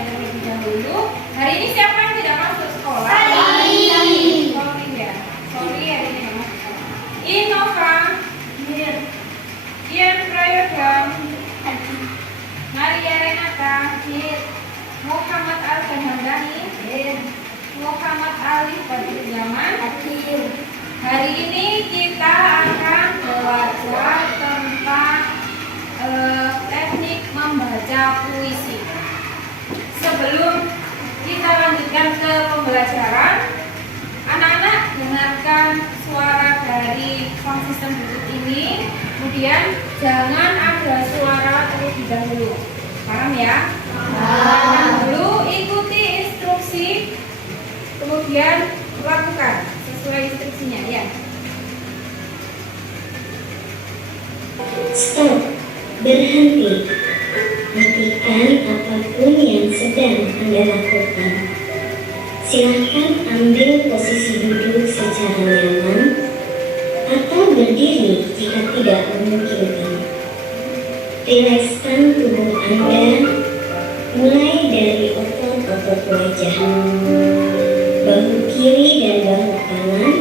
yang terlebih dahulu. Hari ini siapa yang tidak masuk sekolah? Sorry ya. Sorry hari ini tidak masuk sekolah. Innova, Ian Prayoga, Maria Renata, Muhammad Al-Bahandani, Muhammad Ali Badrujaman. Hari ini kita akan belajar tentang teknik membaca puisi. Sebelum kita lanjutkan ke pembelajaran, anak-anak dengarkan suara dari sound system berikut ini. Kemudian jangan ada suara terlebih dahulu. Paham ya? Dengarkan dulu, ikuti instruksi, kemudian lakukan sesuai instruksinya ya. Stop. Berhenti. Hentikan apapun yang sedang Anda lakukan. Silakan ambil posisi duduk secara nyaman atau berdiri jika tidak memungkinkan. Rilekskan tubuh Anda mulai dari otot-otot wajah, bahu kiri dan bahu kanan,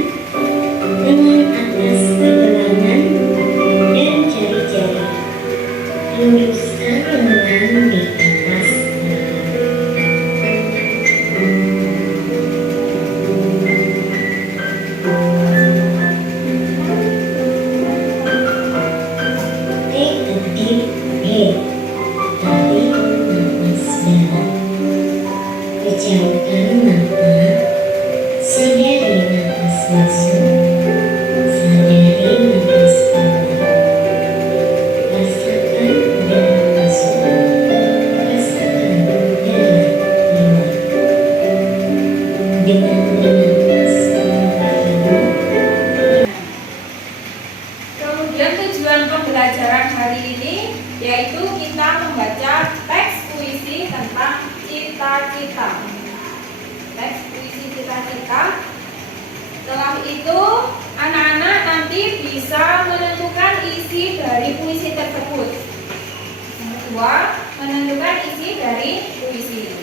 lengan atas pergelangan dan jari-jari. Luruskan lengan di atas dada. Take a deep breath. Tarik napas dalam. Pejamkan mata. Sadari napas masuk. Sadari napas keluar. Rasakan udara masuk. Rasakan udara keluar. Dengan bernapas pelan-pelan. Kemudian tujuan pembelajaran hari ini yaitu kita membaca teks puisi tentang cita-cita. Teks puisi cita-cita. Setelah itu anak-anak nanti bisa menentukan isi dari puisi tersebut. Yang kedua, menentukan isi dari puisi.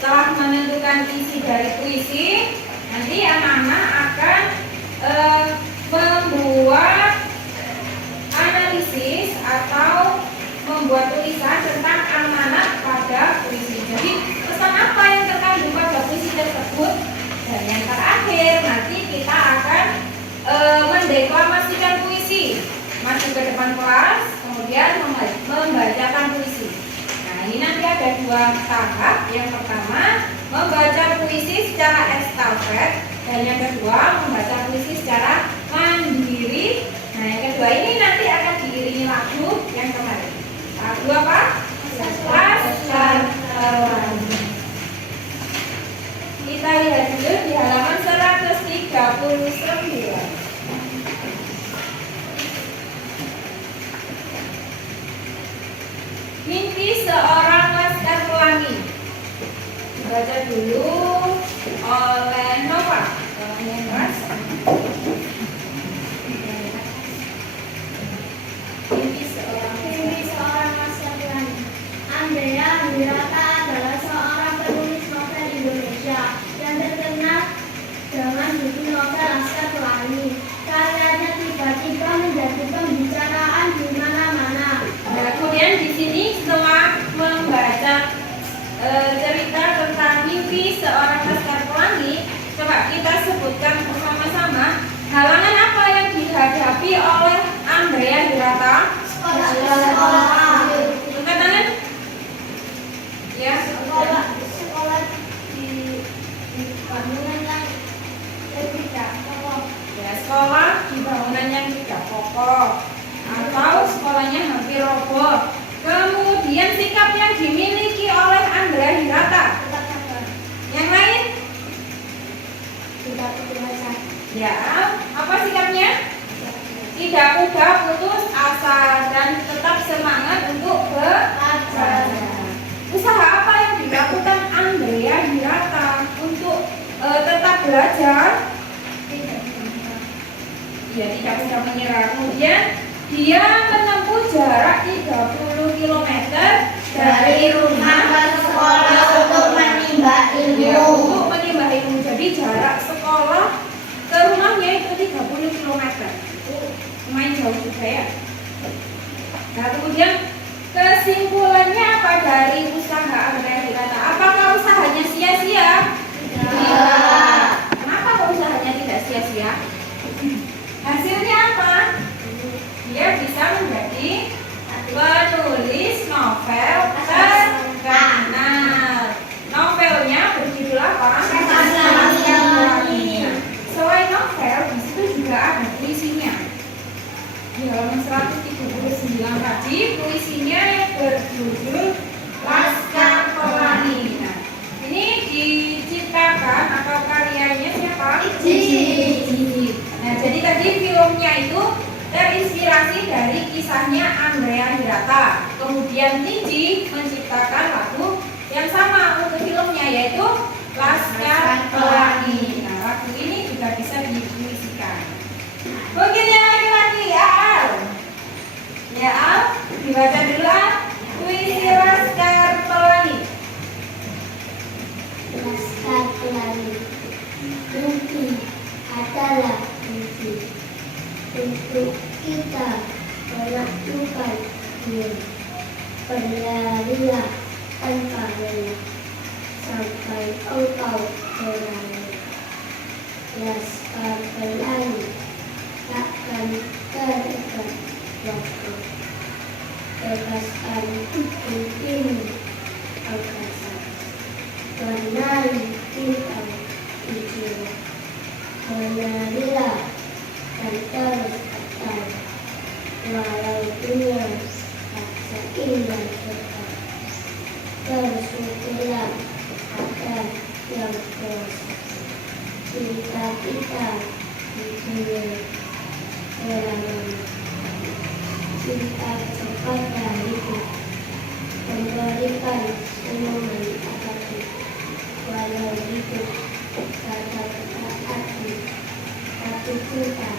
Setelah menentukan isi dari puisi, nanti anak-anak akan membuat analisis atau membuat tulisan tentang amanat pada puisi. Jadi pesan apa yang terkandung pada puisi tersebut? Dan yang terakhir nanti kita akan mendeklamasikan puisi, maju ke depan kelas, kemudian membacakan puisi. Nah ini nanti ada dua tahap. Yang pertama membaca puisi secara estafet, dan yang kedua membaca puisi secara mandiri. Nah yang kedua ini nanti akan diiringi lagu yang kemarin. Lagu apa? Laskar Pelangi. Kita lihat dulu di halaman 139. Mimpi seorang laskar pelangi. Dibaca dulu oleh Nova. Mimpi seorang laskar pelangi. Andrea Hirata adalah seorang penulis novel Indonesia yang terkenal dengan judul novel Laskar Pelangi. Karyanya tiba-tiba menjadi pembicaraan di mana-mana. Nah, kemudian di sini setelah membaca cerita tentang mimpi seorang laskar pelangi, coba kita sebutkan bersama-sama halangan apa yang dihadapi oleh Andrea Hirata. Sekolah. Angkat tangan. Ya, Sekolah di bangunan yang tidak kokoh. ya, sekolah di bangunan yang tidak kokoh atau sekolahnya hampir roboh. Kemudian sikap yang dimiliki oleh Andrea Hirata. Tetap sabar. Yang lain? Tidak putus asa. Ya, apa sikapnya? Tidak mudah putus asa dan tetap semangat untuk belajar. Usaha apa yang dilakukan Andrea Hirata untuk tetap belajar? Dia tidak mudah menyerah. Kemudian dia menempuh jarak 30 km dari rumah ke sekolah. Kemudian kesimpulannya apa dari usaha Andrea Hirata? Apakah usahanya sia-sia? Tidak. Kenapa kok usahanya tidak sia-sia? Hasilnya apa? Dia bisa menjadi penulis novel terkenal. Novelnya berjudul apa? Selain novel, di situ juga ada puisinya. Di halaman 139 tadi, puisinya yang berjudul Laskar Pelangi. Nah, ini diciptakan atau karyanya siapa? Iji. Nah, jadi tadi filmnya itu terinspirasi dari kisahnya Andrea Hirata. Kemudian Niji menciptakan lagu yang sama untuk filmnya, yaitu Laskar Pelangi. Nah, lagu ini juga bisa dipuisikan. Mungkin yang laki-laki, Al. Ya, Al, dibaca dulu, Al. Puisi Laskar Pelangi. Laskar Pelangi. Mimpi adalah mimpi untuk kita menaklukkan dunia. Berlarilah tanpa lelah sampai engkau berlari. Laskar Pelangi takkan terikat waktu. Bebaskan tubuh ini angkasa. Menari bintang di jiwa. Menarilah dan terus bertahan. Walau dunia tak seindah surga. Bersyukurlah ada yang kuasa. Cinta-cinta di dunia selama. Cinta kepada hidup. Memberikan senyuman apapun. Walau hidup kata hati, tapi cinta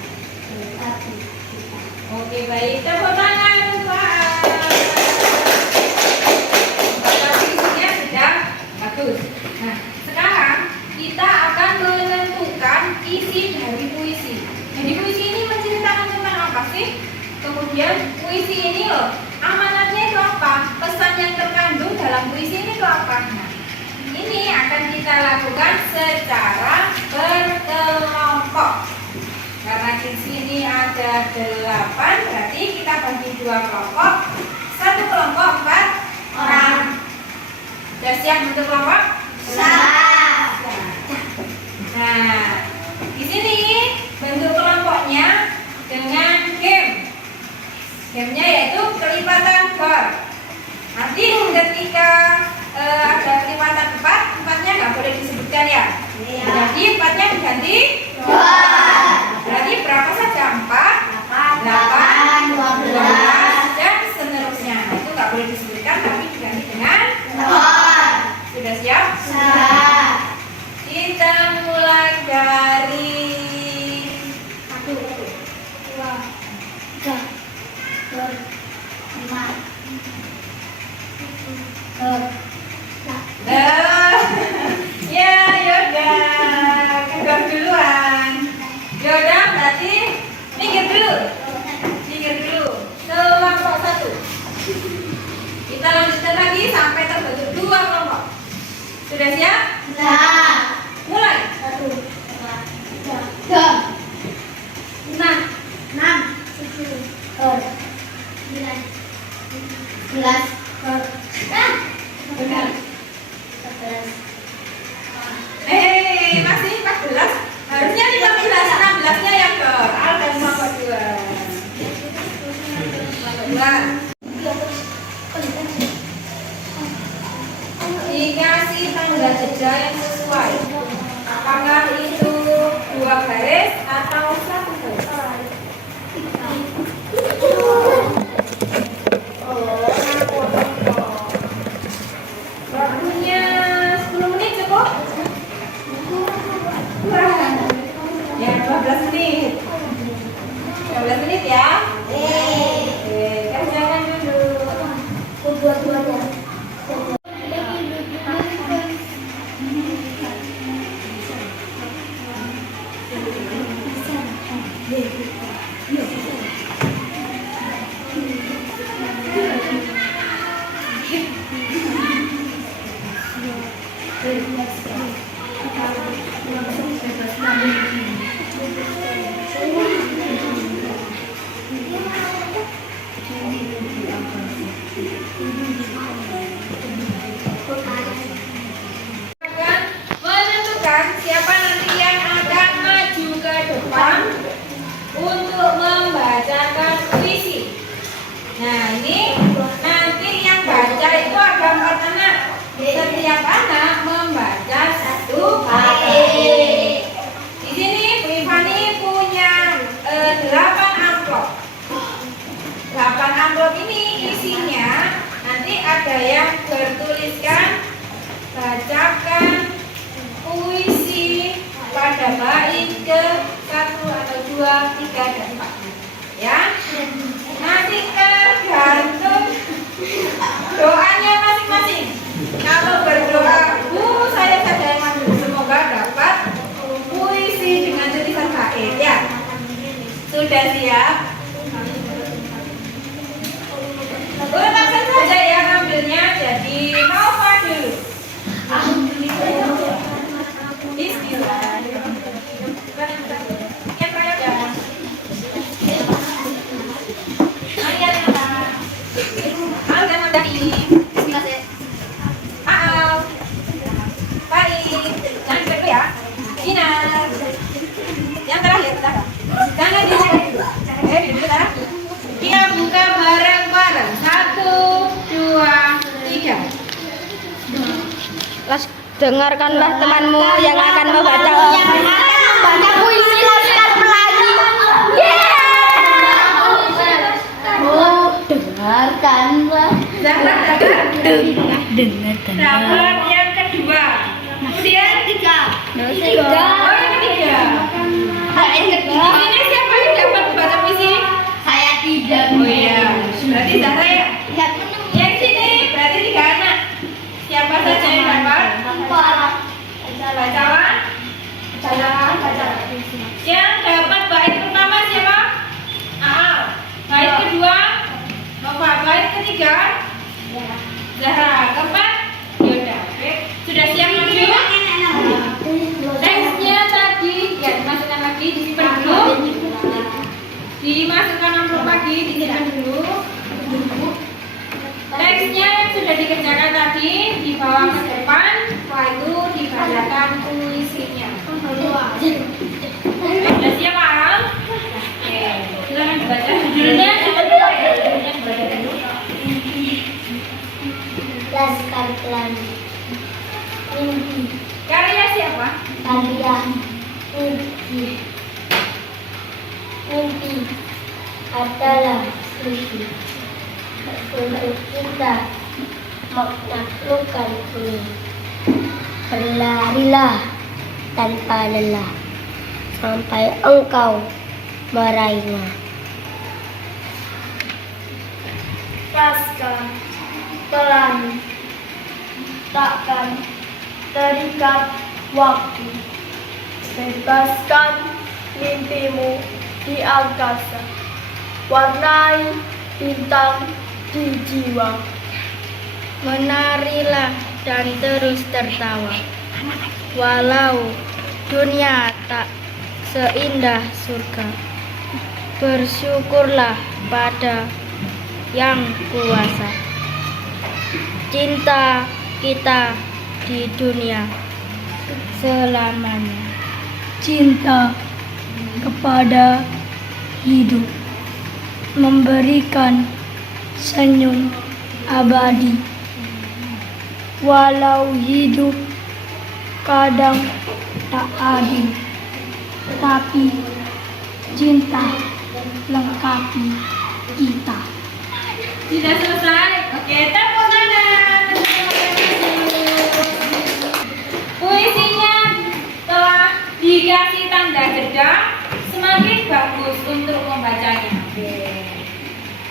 tetapi kita. Oke, baik. Tepuk tangan untuk Al. Puisinya sudah bagus. Nah, sekarang kita akan menentukan isi dari puisi. Jadi puisi ini menceritakan tentang apa sih? Kemudian puisi ini loh, amanatnya itu apa? Pesan yang terkandung dalam puisi ini itu apa? Nah, ini akan kita lakukan secara berkelompok. Karena di sini ada 8, berarti kita bagi 2 kelompok. Satu kelompok 4 orang. Sudah siap bentuk kelompok? Siap. Nah, di sini bentuk kelompoknya dengan game. Gamenya yaitu kelipatan bor. Nanti ketika ada kelipatan 4, 4-nya nggak boleh disebutkan ya. Jadi 4-nya diganti 2. Berarti berapa saja? 4, 8, 12 dan seterusnya. Itu nggak boleh disebutkan, tapi diganti dengan 4. Sudah siap? Siap. Kita mulai dari 1, 2, 3, 4, 5, 6. Ya, Yoda, kendor duluan. Yoda berarti minggir dulu. Kelompok 1. Kita lanjutkan lagi sampai terbentuk 2 kelompok. Sudah siap? Siap. Mulai. 1, 2, 3, 4, 5, 6, 7, 9, 11, 12, 13. Masih 14. Harusnya 15, 16-nya yang ke Al dan kelompok 2. Dikasih tanda jeda yang sesuai. Apakah itu 2 garis atau 1 garis? Waktunya 10 menit cukup? Kurang. Ya, 12 menit. 12 menit ya. Oke, kerjakan dulu. Dua-duanya. Menentukan siapa nanti yang akan maju ke depan untuk membacakan puisi. Nah, ini nanti yang baca itu ada 4 anak. Setiap anak membaca 1 bait. Di sini Bu Ivani punya 8 amplop. 8 amplop ini isinya nanti ada yang bertuliskan bacakan puisi pada bait ke 1 atau 2, 3, dan 4. Ya, nanti tergantung doanya masing-masing. Kalau berdoa, saya saja yang maju, semoga dapat puisi dengan tulisan bait. Ya, sudah siap? Lakukan saja ya ngambilnya. Jadi Nova dulu. Bismillah. Yang kayak ya. Maria Nova. Alga Mandani. Bismillah. Maaf. Baik. Jangan dulu ya. Sinar. Yang terakhir, jangan dulu. Dulu Tara. Kita buka bareng-bareng. 1, 2, 3. Dengarkanlah temanmu yang akan membaca puisi Laskar Pelangi. Oh, dengarkanlah. Dapat yang kedua. Kemudian 3. Oh, yang ketiga. Ini siapa yang dapat baca puisi? Saya tidak. Oh iya, berarti Zahra ya. Yang sini berarti 3 anak. Siapa saja yang dapat? Bacawan. Yang dapat bait pertama siapa? Aal. Bait kedua Nova. Bait ketiga Zahra. Keempat Yoda. Oke. Sudah siap maju? Teksnya tadi ya dimasukkan lagi, disimpan dulu. Dimasukkan amplop lagi, disimpan dulu. Teksnya yang sudah dikerjakan tadi dibawa ke depan, setelah itu dibacakan puisinya. Sudah siap Al? Oke, silakan dibaca judulnya. Judulnya dibaca dulu. Laskar Pelangi. Mimpi. Karya siapa? Karya mimpi. Mimpi adalah mimpi untuk kita menaklukkan bumi. Berlarilah tanpa lelah sampai engkau meraihnya. Laskar Pelangi takkan terikat waktu. Bebaskan mimpimu di angkasa, warnai bintang di jiwa. Menarilah dan terus tertawa, walau dunia tak seindah surga. Bersyukurlah pada yang kuasa. Cinta kita di dunia selamanya. Cinta kepada hidup, memberikan senyum abadi. Walau hidup kadang tak adil, tapi cinta lengkapi kita. Sudah selesai? Oke, tepuk tangan. Puisinya telah dikasih tanda jeda, semakin bagus untuk membacanya.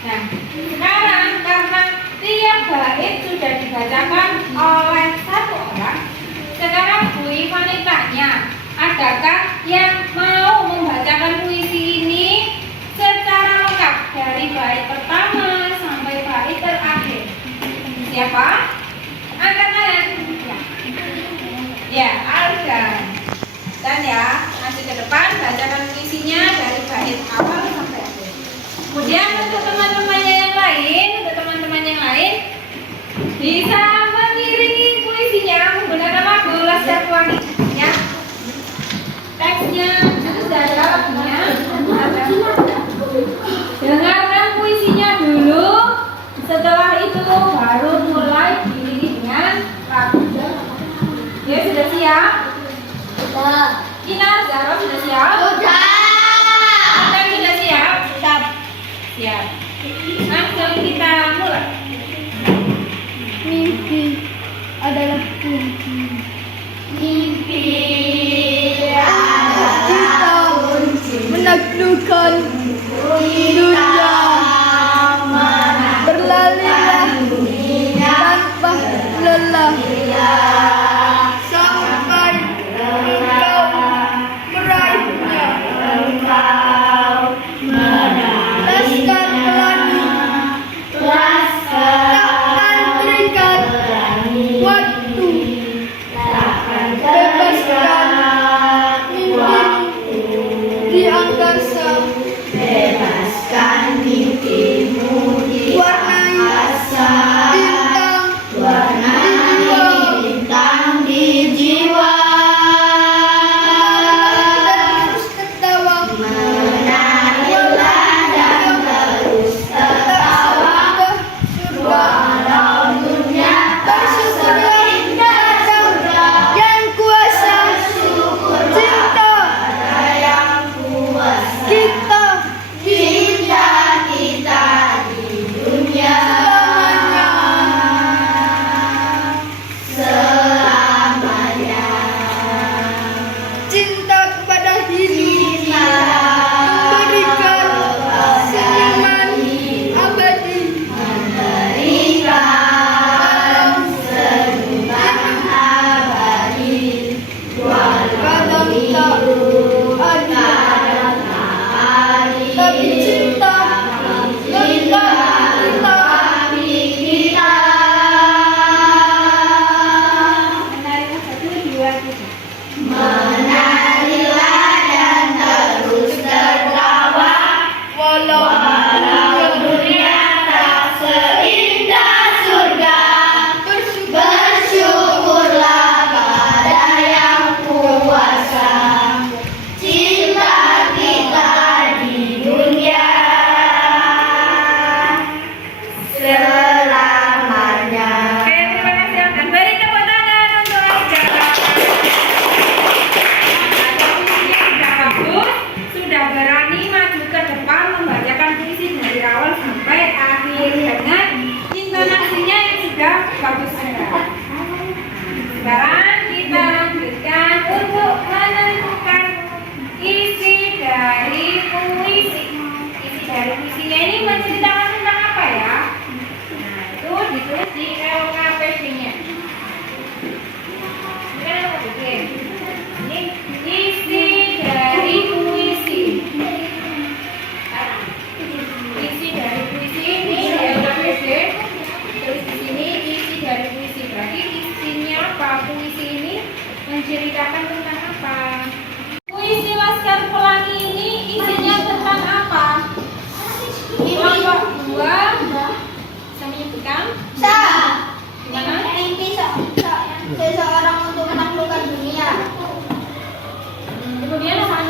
Nah, sekarang karena tiap bait sudah dibacakan oleh 1 orang, sekarang Bu Ivani tanya, adakah yang mau membacakan puisi ini secara lengkap dari bait pertama sampai bait terakhir? Siapa? Angkat tangan. Ya. Ya, Argan. Dan ya, nanti ke depan bacakan isinya dari bait awal sampai akhir. Kemudian untuk teman-temannya yang lain, bisa mengiringi puisinya menggunakan lagu Laskar Pelangi. Ya. Teksnya sudah ada lagunya. Dengarkan puisinya dulu. Setelah itu baru mulai diiringi dengan lagu. Ya, sudah siap? Sudah. Kinar, Zara sudah siap? Sudah. Kalian sudah siap? Siap. Langsung kita mulai. Mimpi adalah kunci. Mimpi adalah kunci. Menaklukkan dunia. Berlarilah tanpa lelah. Sampai engkau meraihnya. Laskar Pelangi takkan terikat waktu. Bebaskan mimpi di angkasa. Warnai bintang di jiwa. Terus tertawa. Menarilah dan terus tertawa. Walau dunia tak seindah surga. Yang kuasa cinta. Kita di dunia selamanya. Cinta kepada diri, memberikan senyuman abadi, kadang tak ada, tapi cinta Menarilah dan terus tertawa. Walau dunia tak seindah surga. Bersyukurlah pada yang kuasa. Cinta kita di dunia selamanya. Oke, terima kasih. Dan beri tepuk tangan untuk acara. Sudah bagus, sudah berani maju ke depan membacakan puisi dari awal sampai akhir dengan intonasinya yang sudah bagus juga. Sekarang kita lanjutkan untuk menentukan isi dari puisi. Isi dari puisinya ini menceritakan tentang apa ya? Nah, itu ditulis di LKPP-nya. Ini kan LKPP. Ini isi dari puisi. Isi dari puisi ini di LKPP. Terus di sini isi dari puisi. Berarti isinya apa? Puisi ini menceritakan tentang apa? Puisi Laskar Pelangi ini isinya tentang apa? Kelompok 2 bisa menyebutkan? Gimana? Mimpi seseorang untuk menaklukkan dunia. Kemudian apa?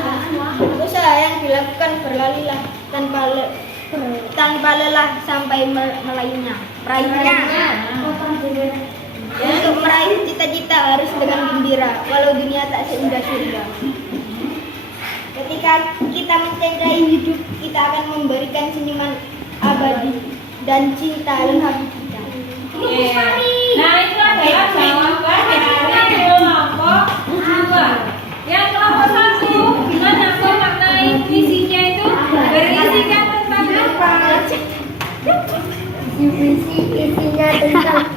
Usaha yang dilakukan berlarilah tanpa lelah sampai meraihnya. Untuk meraih cita-cita harus dengan gembira, walau dunia tak seindah surga. Ketika kita mencintai hidup, kita akan memberikan senyuman abadi dan cinta lengkap kita. Nah, itu adalah jawaban dari kelompok 2. Yang kelompok 1 gimana memaknai puisinya itu? Berisikan tentang apa? Puisi isinya tentang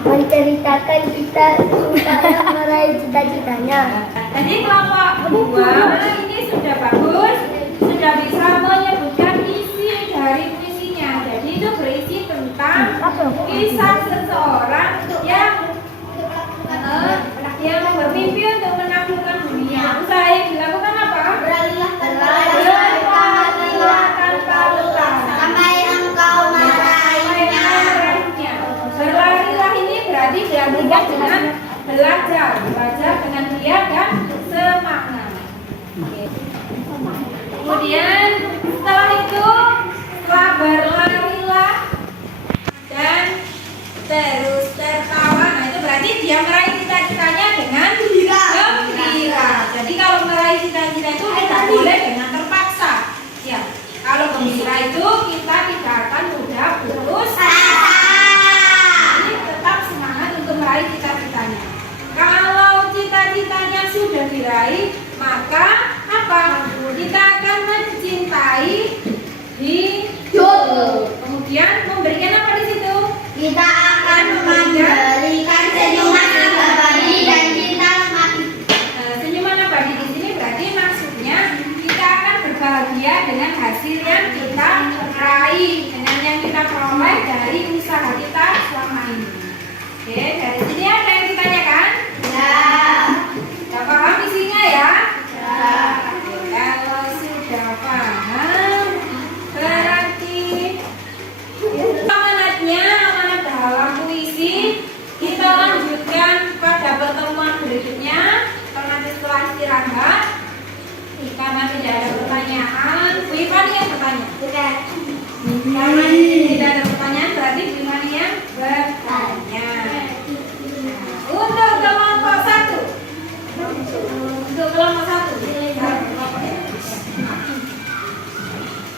menceritakan kita supaya meraih cita-citanya. Jadi kelompok 2 ini sudah bagus, sudah bisa menyebutkan isi dari puisinya. Jadi itu berisi tentang kisah seseorang yang bermimpi bermimpi untuk menaklukkan dunia. Usaha yang dilakukan apa? Beralihlah Berlatih tanpa lelah. sampai engkau meraihnya. Berlarilah ini berarti diartikan dengan belajar dengan giat dan semangat. Oke. Kemudian setelah itu setelah berlarilah dan terus tertawa. Nah itu berarti dia meraih cita-citanya dengan gembira. Jadi kalau meraih cita-cita itu tidak boleh dengan terpaksa. Ya, kalau gembira itu kita tidak akan mudah putus asa. Jadi tetap semangat untuk meraih cita-citanya. Kalau cita-citanya sudah diraih, maka apa? Kita akan mencintai hidup. Kemudian memberikan apa di situ? Kita akan memberikan senyuman abadi dan cinta mati. Senyuman abadi di sini berarti maksudnya kita akan berbahagia dengan hasil yang kita raih, dengan yang kita peroleh dari usaha kita selama ini. Oke, dari sini ada yang ditanyakan? Ya. Sudah paham isinya ya? Ya. Kalau sudah paham, berarti amanat dalam puisi kita lanjutkan pada pertemuan berikutnya. Nanti setelah istirahat, karena tidak ada pertanyaan, Bu Ivani yang bertanya. Karena tidak ada pertanyaan, berarti Bu Ivani yang bertanya. Untuk kelompok 1. Untuk kelompok 1.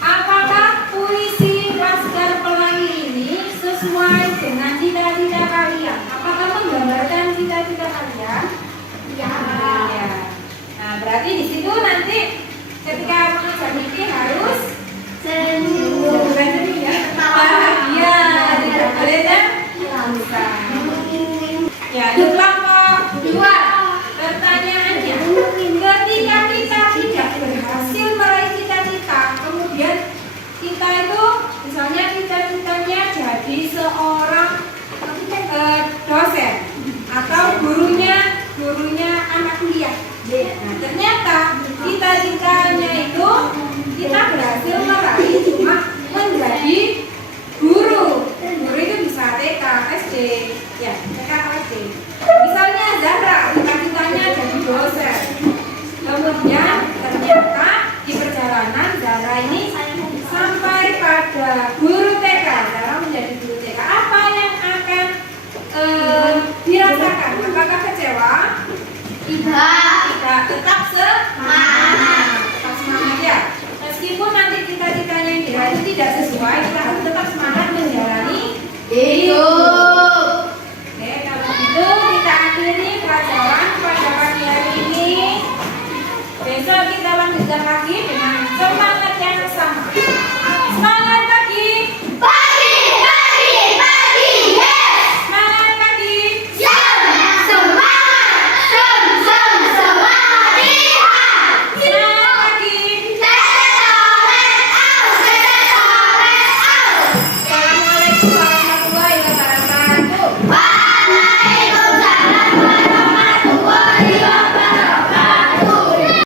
Apakah puisi Laskar Pelangi ini sesuai dengan cita-cita kalian? Apakah menggambarkan cita-cita kalian? Ya. Nah, berarti di situ nanti ketika mengajar mimpi harus Senyum. bukan senyum ya, bahagia, tidak boleh dan lupa. Ya, di kelompok 2. Pertanyaannya, ketika kita tidak berhasil meraih cita-cita, kemudian kita itu misalnya cita-citanya jadi seorang dosen atau gurunya anak kuliah. Nah, ternyata cita-citanya itu kita berhasil meraih cuma menjadi guru. Guru itu bisa TK, SD, ya TK, SD. Misalnya Zahra, cita-citanya jadi dosen. Kemudian ternyata di perjalanan Zahra ini sampai pada guru TK. Zahra menjadi guru TK. Apa yang akan dirasakan? Apakah kecewa? Tidak, tetap semangat. Tetap semangat ya. Meskipun nanti cita-citanya yang diraih itu tidak sesuai, kita harus tetap semangat menjalani hidup.